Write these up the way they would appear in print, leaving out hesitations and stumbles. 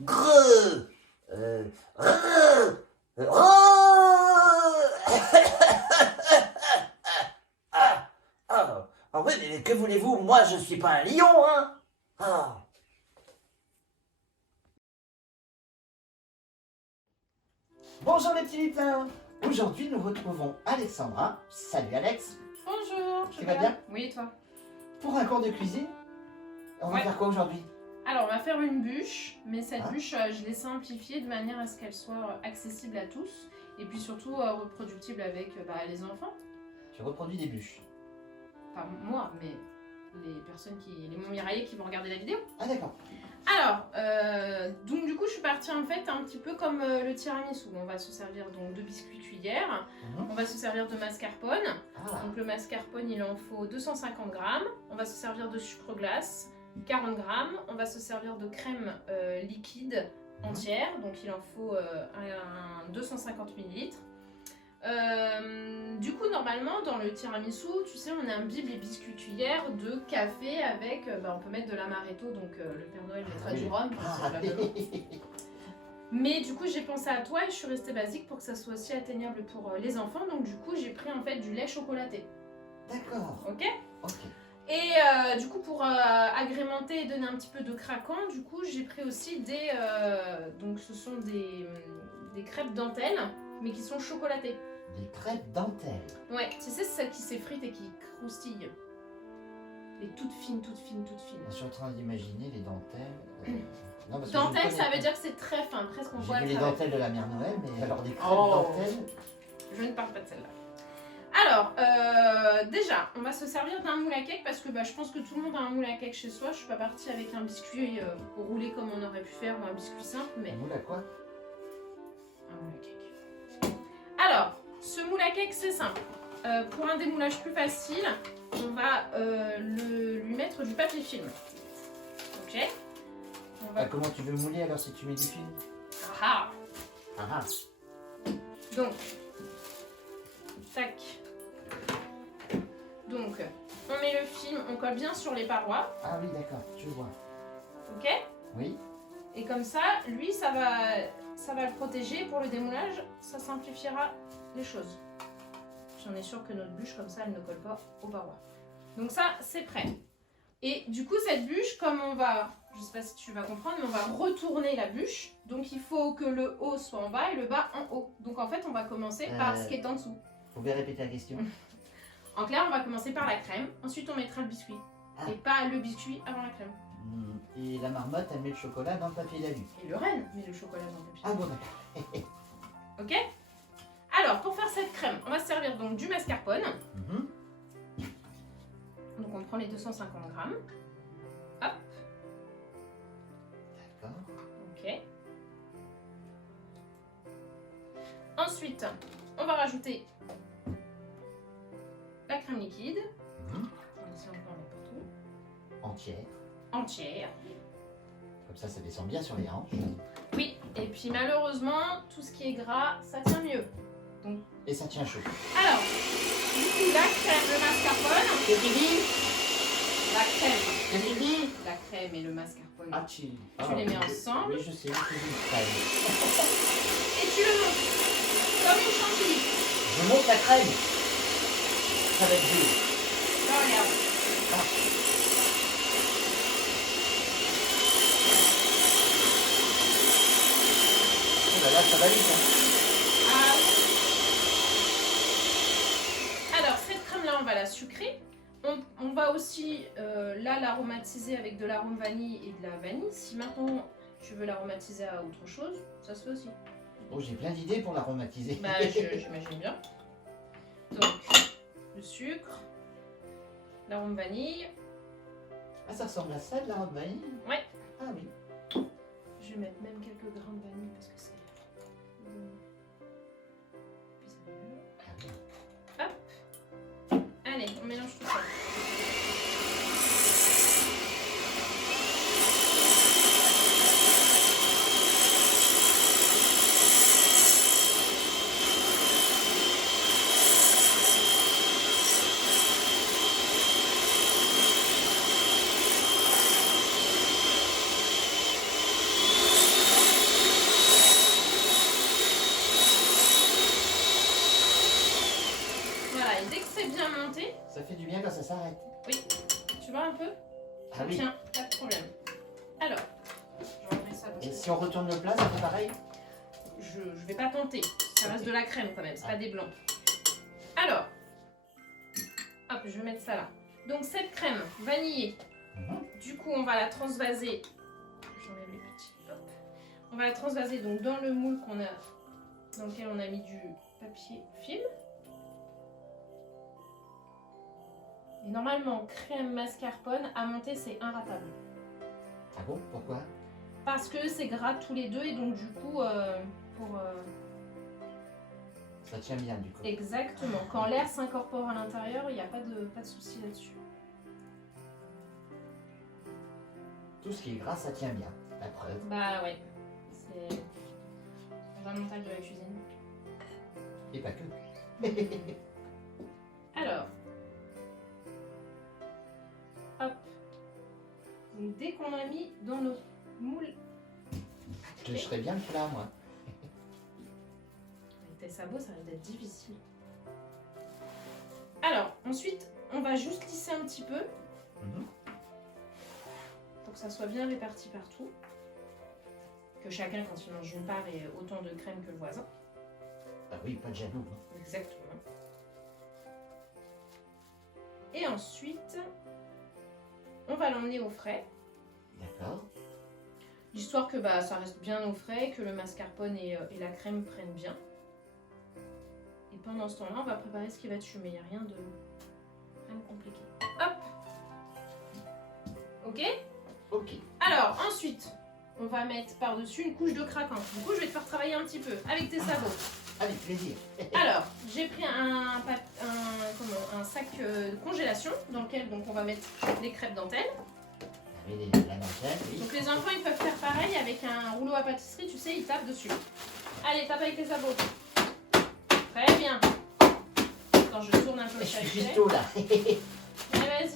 Grrr. Rrr. Rrr. Ah oui, mais que voulez-vous? Moi, je suis pas un lion, hein? Ah. Bonjour les petits lutins. Aujourd'hui, nous retrouvons Alexandra. Salut Alex. Bonjour, Tu vas bien? Oui, et toi? Pour un cours de cuisine. On va faire quoi aujourd'hui? Alors, on va faire une bûche, mais cette bûche, je l'ai simplifiée de manière à ce qu'elle soit accessible à tous, et puis surtout reproductible avec les enfants. Tu reproduis des bûches. Pas moi, mais les montmiraillais qui vont regarder la vidéo. Ah d'accord. Alors, donc du coup, je suis partie en fait un petit peu comme le tiramisu. On va se servir donc de biscuits cuillères, on va se servir de mascarpone. Donc le mascarpone, il en faut 250 grammes. On va se servir de sucre glace, 40 grammes. On va se servir de crème liquide entière, donc il en faut 250 millilitres. Du coup, normalement, dans le tiramisu, tu sais, on imbibe les biscuits cuillères de café avec, on peut mettre de l'amaretto, donc le Père Noël mettra du rhum, probablement. Mais du coup, j'ai pensé à toi et je suis restée basique pour que ça soit aussi atteignable pour les enfants. Donc du coup, j'ai pris en fait du lait chocolaté. D'accord. Ok. Ok. Et du coup, pour agrémenter et donner un petit peu de craquant, du coup, j'ai pris aussi donc ce sont des crêpes dentelles, mais qui sont chocolatées. Des crêpes dentelles. Ouais, tu sais, celles qui s'effritent et qui croustillent. Les toutes fines, toutes fines, toutes fines. Je suis en train d'imaginer les dentelles. Non, parce que Dentelle, ça veut dire que c'est très fin, presque on voit. J'ai vu les dentelles de la mère Noël, mais alors des crêpes Oh. dentelles. Je ne parle pas de celle-là. Alors, déjà, on va se servir d'un moule à cake parce que je pense que tout le monde a un moule à cake chez soi. Je suis pas partie avec un biscuit roulé comme on aurait pu faire ou un biscuit simple, mais... Un moule à quoi? Un moule à cake. Alors, ce moule à cake, c'est simple. Pour un démoulage plus facile, on va lui mettre du papier film. Ok. On va... Comment tu veux mouler alors si tu mets du film? Ah Ah. Donc, tac. Donc, on met le film, on colle bien sur les parois. Ah oui, d'accord, je vois. Ok. Oui. Et comme ça, lui, ça va le protéger. Pour le démoulage, ça simplifiera les choses. J'en ai sûr que notre bûche, comme ça, elle ne colle pas aux parois. Donc ça, c'est prêt. Et du coup, cette bûche, comme on va, je sais pas si tu vas comprendre, mais on va retourner la bûche. Donc il faut que le haut soit en bas et le bas en haut. Donc en fait, on va commencer par ce qui est en dessous. Vous pouvez répéter la question? En clair, on va commencer par la crème. Ensuite, on mettra le biscuit. Et pas le biscuit avant la crème. Et la marmotte, elle met le chocolat dans le papier d'alu. Et le renne met le chocolat dans le papier. Ah bon, d'accord. Ok. Alors, pour faire cette crème, on va se servir donc du mascarpone. Donc, on prend les 250 grammes. Hop. D'accord. Ok. Ensuite, on va rajouter la crème liquide. Donc, ici, on peut en mettre partout. Entière. Entière. Comme ça descend bien sur les hanches. Oui, et puis malheureusement, tout ce qui est gras, ça tient mieux. Donc... Et ça tient chaud. Alors, du coup, la crème, le mascarpone. Qu'est-ce que tu dis? La crème. Qu'est-ce que tu dis? La crème et le mascarpone. Ah, tu les mets ensemble. Oui, je sais, je fais une crème. Et tu le montes comme une chantilly. Je monte la crème. Ça va être dur. Là, regarde. Oh là là, ça va vite, hein. Alors, cette crème-là, on va la sucrer. On va aussi l'aromatiser avec de l'arôme vanille et de la vanille. Si maintenant tu veux l'aromatiser à autre chose, ça se fait aussi. Oh, j'ai plein d'idées pour l'aromatiser. J'imagine bien. Donc, le sucre, l'arôme vanille. Ah, ça ressemble à ça, de l'arôme vanille? Ouais. Ah oui. Je vais mettre même quelques grammes de vanille parce que c'est... Hop. Allez, on mélange tout ça. Ça fait du bien quand ça s'arrête. Tu vois un peu? Ah Ça oui. tient, pas de problème. Alors, j'enlèverai ça parce Et que si on retourne le plat, ça fait pareil? je vais pas tenter. Ça reste de la crème quand même, c'est pas des blancs. Alors, hop, je vais mettre ça là. Donc cette crème vanillée, du coup on va la transvaser. J'enlève les petits. Hop. On va la transvaser donc dans le moule dans lequel on a mis du papier film. Et normalement, crème mascarpone à monter c'est inratable. Ah bon? Pourquoi? Parce que c'est gras tous les deux et donc du coup, Ça tient bien du coup. exactement. Quand l'air s'incorpore à l'intérieur, il n'y a pas de souci là-dessus. Tout ce qui est gras, ça tient bien. La preuve. Bah ouais, c'est fondamental de la cuisine. Et pas que. Alors, hop. Donc dès qu'on a mis dans nos moules, Je serais bien le plat, moi. avec tes sabots, ça risque d'être difficile. Alors, ensuite, on va juste lisser un petit peu pour que ça soit bien réparti partout. Que chacun, quand il mange une part, ait autant de crème que le voisin. Ah oui, pas de jaloux. Hein. Exactement. Et ensuite, on va l'emmener au frais. D'accord. Histoire que bah, ça reste bien au frais, que le mascarpone et la crème prennent bien. Et pendant ce temps-là, on va préparer ce qui va dessus, mais il n'y a rien de compliqué. Hop. Ok. Ok. Alors, ensuite, on va mettre par-dessus une couche de craquant. Du coup, je vais te faire travailler un petit peu avec tes sabots. Avec plaisir. Alors, j'ai pris un sac de congélation dans lequel donc, on va mettre les crêpes dentelles. Avec la dentelle, oui. Donc les enfants, ils peuvent faire pareil avec un rouleau à pâtisserie, tu sais, ils tapent dessus. Allez, tape avec tes sabots. Très bien. Attends, je tourne un peu le Je suis chapelet. juste là. Allez, vas-y.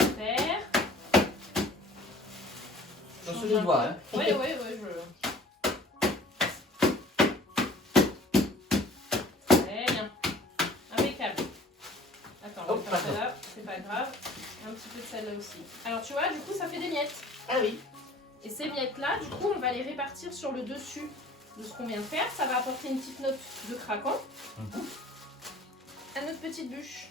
Super. Je suis les doigts. Hein. Oui, Très bien. Impeccable. Attends, on Oh, va faire pardon. celle-là, c'est pas grave. Un petit peu de celle-là aussi. Alors tu vois, du coup, ça fait des miettes. Ah oui. Et ces miettes-là, du coup, on va les répartir sur le dessus de ce qu'on vient de faire. Ça va apporter une petite note de craquant à notre petite bûche.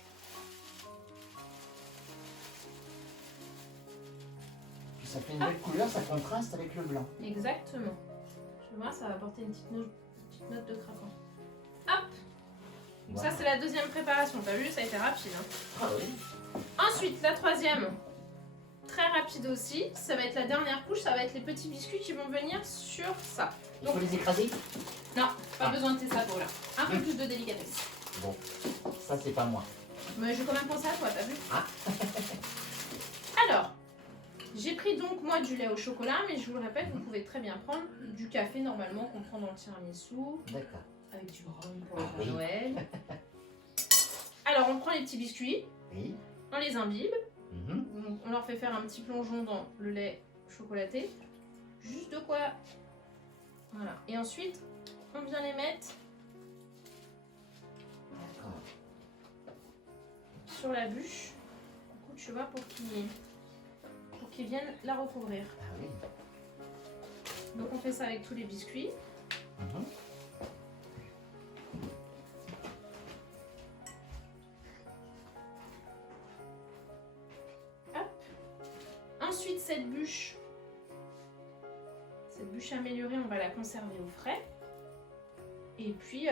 Puis ça fait une belle couleur, ça contraste avec le blanc. Exactement. Tu vois, ça va apporter une petite note de craquant. Hop. Donc Wow. ça, c'est la deuxième préparation. T'as vu, ça a été rapide. Hein. Ah oui. Ensuite, la troisième, très rapide aussi, ça va être la dernière couche, ça va être les petits biscuits qui vont venir sur ça. Il faut les écraser? Non, pas Ah. besoin de tes sabots là. Un peu plus de délicatesse. Bon, ça c'est pas moi. Mais je vais quand même penser à toi, t'as vu? Ah. Alors, j'ai pris donc moi du lait au chocolat, mais je vous le répète, vous pouvez très bien prendre du café normalement qu'on prend dans le tiramisu, D'accord. avec du brownie pour le Ah Père oui. Noël. Alors, on prend les petits biscuits, Oui. on les imbibe. Mhm. Donc, on leur fait faire un petit plongeon dans le lait chocolaté. Juste de quoi. Voilà. Et ensuite, on vient les mettre D'accord. sur la bûche. Du coup, tu vois, pour qu'ils viennent la recouvrir. Ah oui. Donc, on fait ça avec tous les biscuits. Mhm. Ensuite, cette bûche améliorée, on va la conserver au frais. Et puis,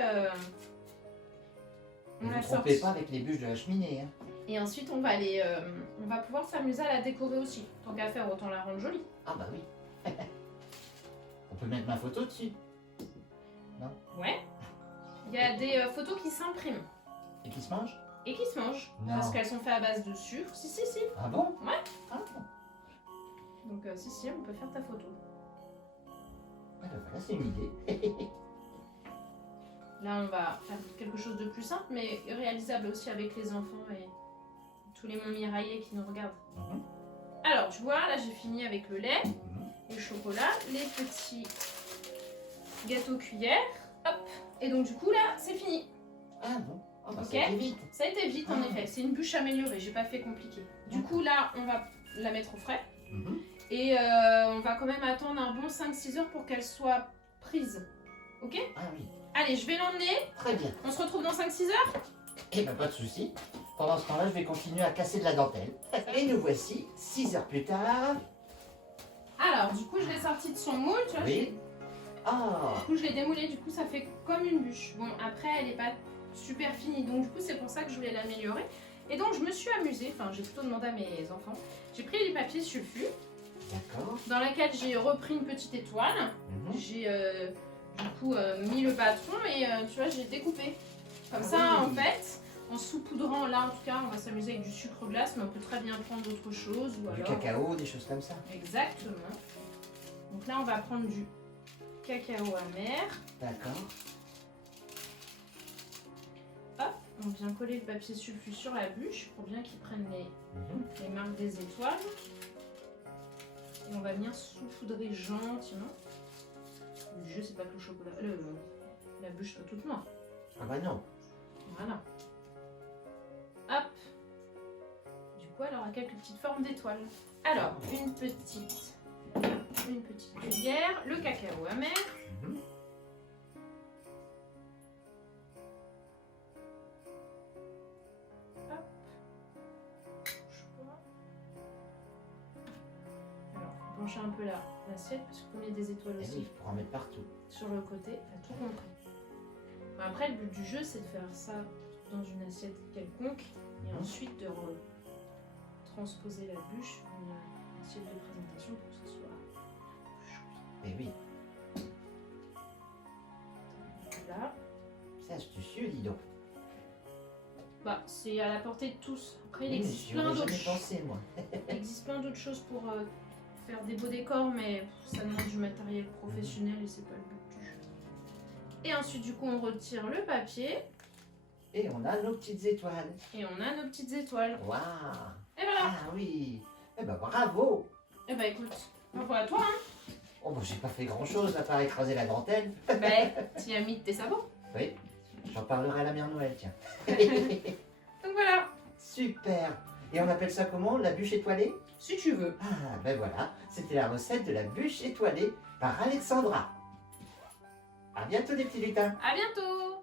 on Ne la vous trompez sort. pas avec les bûches de la cheminée. Hein. Et ensuite, on va pouvoir s'amuser à la décorer aussi. Tant qu'à faire, autant la rendre jolie. Ah bah oui. On peut mettre ma photo dessus. Ouais. Il y a des photos qui s'impriment Et qui se mange? et qui se mangent. Non. Parce qu'elles sont faites à base de sucre. Si. Ah bon? Ouais. Ah, Donc, si, on peut faire ta photo. ah ben voilà, c'est une idée. Là, on va faire quelque chose de plus simple, mais réalisable aussi avec les enfants et tous les mamies raillés qui nous regardent. Mhm. Alors, tu vois, là, j'ai fini avec le lait, Mhm. le chocolat, les petits gâteaux cuillères. Hop. Et donc, du coup, là, c'est fini. Ah bon? Oh, bah, Ok. ça a été vite. Ça a été vite en Ah. effet, c'est une bûche améliorée, j'ai pas fait compliqué. Du coup là, on va la mettre au frais Mhm. et on va quand même attendre un bon 5-6 heures pour qu'elle soit prise. Ok? Ah oui, Allez, je vais l'emmener, très bien. on se retrouve dans 5-6 heures? Eh ben pas de souci. Pendant ce temps-là, je vais continuer à casser de la dentelle. Et nous voici 6 heures plus tard. Alors, du coup, je l'ai sorti de son moule, tu vois, Oui. Ah, du coup, je l'ai démoulé, du coup, ça fait comme une bûche. Bon, après, elle est pas super finie, donc du coup, c'est pour ça que je voulais l'améliorer. Et donc, je me suis amusée, enfin, j'ai plutôt demandé à mes enfants. J'ai pris du papier sulfu, d'accord. dans laquelle j'ai repris une petite étoile. Mhm. J'ai du coup mis le patron et tu vois, j'ai découpé. Comme Ah ça, oui. en fait, en saupoudrant, là en tout cas, on va s'amuser avec du sucre glace, mais on peut très bien prendre autre chose. Ou Du alors... cacao, des choses comme ça. Exactement. Donc là, on va prendre du cacao amer. D'accord. Hop, on vient coller le papier sulfu sur la bûche pour bien qu'il prenne Mhm. les marques des étoiles. Et on va venir saupoudrer gentiment. Le jeu, c'est pas que le chocolat, la bûche soit toute noire. Ah bah non. Voilà. Hop. Du coup, elle aura quelques petites formes d'étoiles. Alors, une petite cuillère, le cacao amer. Mhm. Alors, faut pencher un peu l'assiette parce qu'on met des étoiles Eh aussi oui, pour en mettre partout. sur le côté. T'as tout compris. Bon, après, le but du jeu, c'est de faire ça dans une assiette quelconque et Mhm. ensuite de transposer la bûche dans une assiette de présentation pour que ce soit chouette. Eh oui, Là, c'est astucieux, dis donc. bah, c'est à la portée de tous. Après, il Oui, mais existe j'y plein aurais d'autres jamais pensé, moi. il existe plein d'autres choses pour faire des beaux décors, mais ça demande du matériel professionnel et c'est pas le but du jeu. Et ensuite, du coup, on retire le papier Et on a nos petites étoiles. et on a nos petites étoiles. Waouh. Et voilà. Ah oui. Eh ben bravo. Et bah écoute, bravo à toi, hein. Oh bah j'ai pas fait grand-chose à part écraser la dentelle. Bah, tu as mis de tes sabots. Oui, j'en parlerai à la mère Noël, tiens. Donc voilà, Super. Et on appelle ça comment? La bûche étoilée? si tu veux. Ah ben voilà, c'était la recette de la bûche étoilée par Alexandra. À bientôt les petits lutins. À bientôt.